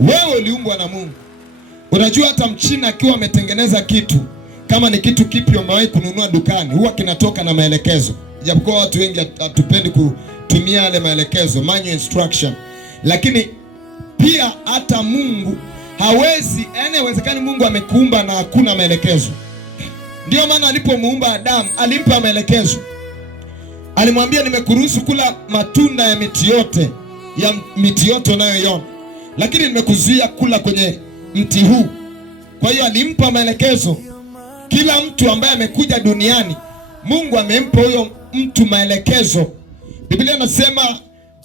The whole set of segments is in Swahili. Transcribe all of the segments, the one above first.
Wewe uliumbwa na Mungu. Unajua hata Mchina akiwa ametengeneza kitu, kama ni kitu kipi umewahi kununua dukani, huwa kinatoka na maelekezo. Japokuwa watu wengi hatupendi kutumia yale maelekezo, manual instruction. Lakini pia hata Mungu hawezi, yani haiwezekani Mungu amekuumba na hakuna maelekezo. Ndio maana alipomuumba Adamu alimpa maelekezo. Alimwambia nimekuruhusu kula matunda ya miti yote unayoiona, lakini nimekuzuia kula kwenye mti huu. Kwa hiyo alimpa maelekezo. Kila mtu ambaye amekuja duniani, Mungu amempa huyo mtu maelekezo. Biblia inasema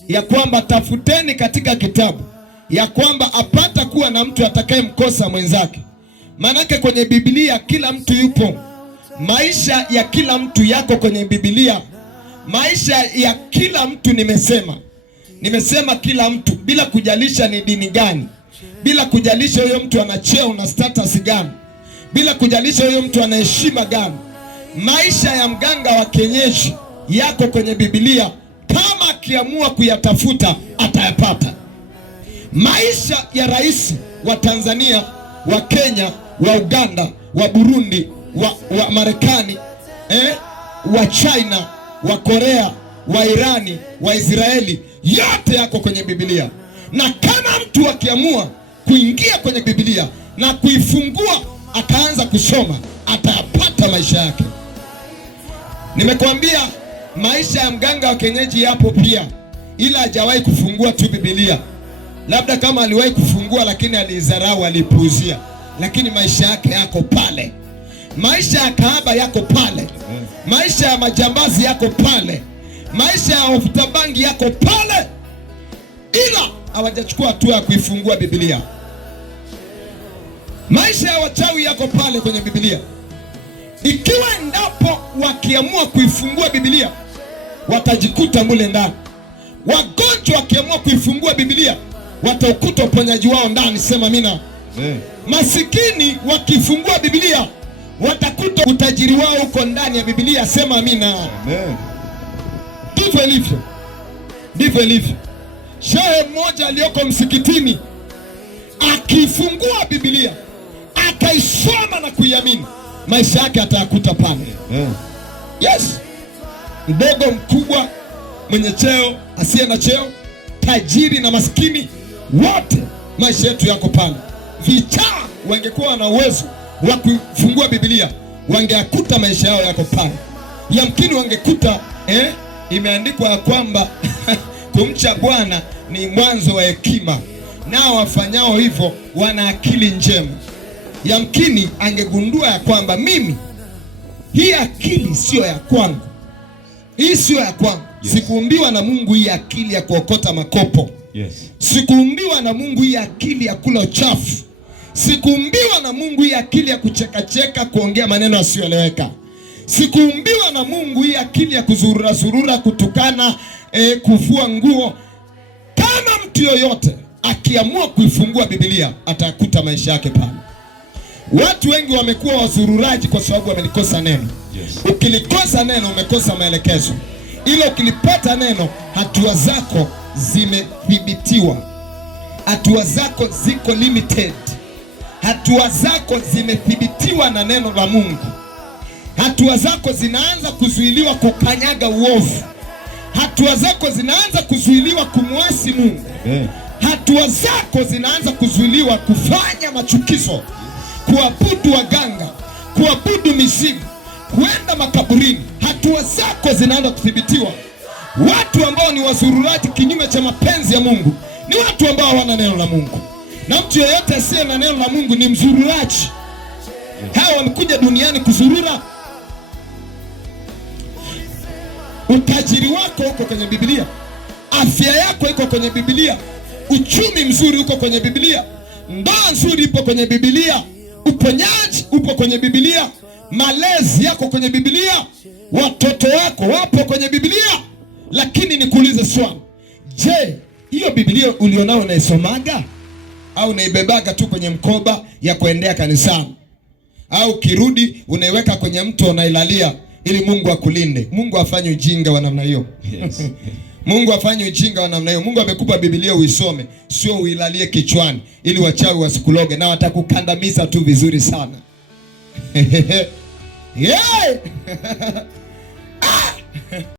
ya kwamba tafuteni katika kitabu ya kwamba apata kuwa na mtu atakayemkosa mwenzake. Maanake kwenye Biblia kila mtu yupo. Maisha ya kila mtu yako kwenye Biblia. Maisha ya kila mtu nimesema kila mtu, bila kujalisha ni dini gani, bila kujalisha huyo mtu ana cheo na status gani, bila kujalisha huyo mtu ana heshima gani. Maisha ya mganga wa kienyeji yako kwenye Biblia. Kama akiamua kuyatafuta atayapata. Maisha ya rais wa Tanzania, wa Kenya, wa Uganda, wa Burundi, wa Marekani, wa China, wa Korea, wa Irani, wa Israeli, yote yako kwenye Biblia. Na kama mtu akiamua kuingia kwenye Biblia na kuifungua akaanza kusoma, atayapata maisha yake. Nimekuambia maisha ya mganga wa kienyeji yapo pia, ila hajawahi kufungua tu Biblia. Labda kama aliwahi kufungua lakini alizarau, alipuuzia, lakini maisha yake yako pale. Maisha ya kahaba yako pale. Maisha ya majambazi yako pale. Maisha ya wavuta bangi yako pale, ila hawajachukua hatua ya kuifungua Biblia. Maisha ya wachawi yako pale kwenye Biblia. Ikiwa endapo wakiamua kuifungua Biblia, watajikuta mule ndani. Wagonjwa wakiamua kuifungua Biblia, wataukuta uponyaji wao ndani. Sema amina. Masikini wakifungua Biblia, watakuta utajiri wao uko ndani ya Biblia. Sema amina. Ndivyo ilivyo. Shehe mmoja aliyoko msikitini akifungua Biblia akaisoma na kuiamini, maisha yake atayakuta pale. Yes. Mdogo mkubwa, mwenye cheo, asiye na cheo, tajiri na maskini, wote maisha yetu yako pale. Vichaa wangekuwa na uwezo wa kufungua Biblia, wangeyakuta maisha yao yako pale. Yamkini wangekuta imeandikwa ya kwamba kumcha Bwana ni mwanzo wa hekima, nao wafanyao hivyo wana akili njema. Yamkini angegundua ya kwamba mimi, hii akili sio ya kwangu. Hii sio ya kwangu. Yes. Sikuumbiwa na Mungu hii akili ya kuokota makopo. Yes. Sikuumbiwa na Mungu hii akili ya kula uchafu. Sikuumbiwa na Mungu hii akili ya kucheka, kuongea maneno yasiyoeleweka. Sikuumbiwa na Mungu hii akili ya kuzurura, kutukana, kuvua nguo. Kama mtu yoyote akiamua kuifungua Biblia, atakuta maisha yake pale. Watu wengi wamekuwa wazururaji kwa sababu wamelikosa neno. Yes. Ukilikosa neno umekosa maelekezo. Ila ukilipata neno, hatua zako zimethibitiwa. Hatua zako ziko limited. Hatua zako zimethibitiwa na neno la Mungu. Hatua zako zinaanza kuzuiliwa kukanyaga uovu. Hatua zako zinaanza kuzuiliwa kumwasi Mungu. Hatua zako zinaanza kuzuiliwa kufanya machukizo, kuabudu waganga, kuabudu mizimu, kuenda makaburini. Hatua zako zinaanza kuthibitiwa. Watu ambao ni wazururaji kinyume cha mapenzi ya Mungu ni watu ambao hawana neno la Mungu. Na mtu yeyote asiye na neno la Mungu ni mzururaji. Hao wamekuja duniani kuzurura. Utajiri wako uko kwenye Biblia. Afya yako iko kwenye Biblia. Uchumi mzuri uko kwenye Biblia. Ndoa nzuri ipo kwenye Biblia. Uponyaji upo kwenye Biblia. Malezi yako kwenye Biblia. Watoto wako wapo kwenye Biblia. Lakini nikuulize swali. Je, hiyo Biblia ulionao unaisomaga? Au unaibebaga tu kwenye mkoba ya kuendea kanisani? Au kirudi unaiweka kwenye mto unailalia ili Mungu akulinde? Mungu afanye ujinga wa namna hiyo. Yes. Mungu afanye ujinga wa namna hiyo. Mungu amekupa Biblia uisome, sio uilalie kichwani ili wachawi wasikuloge, na watakukandamiza tu vizuri sana. Yeah.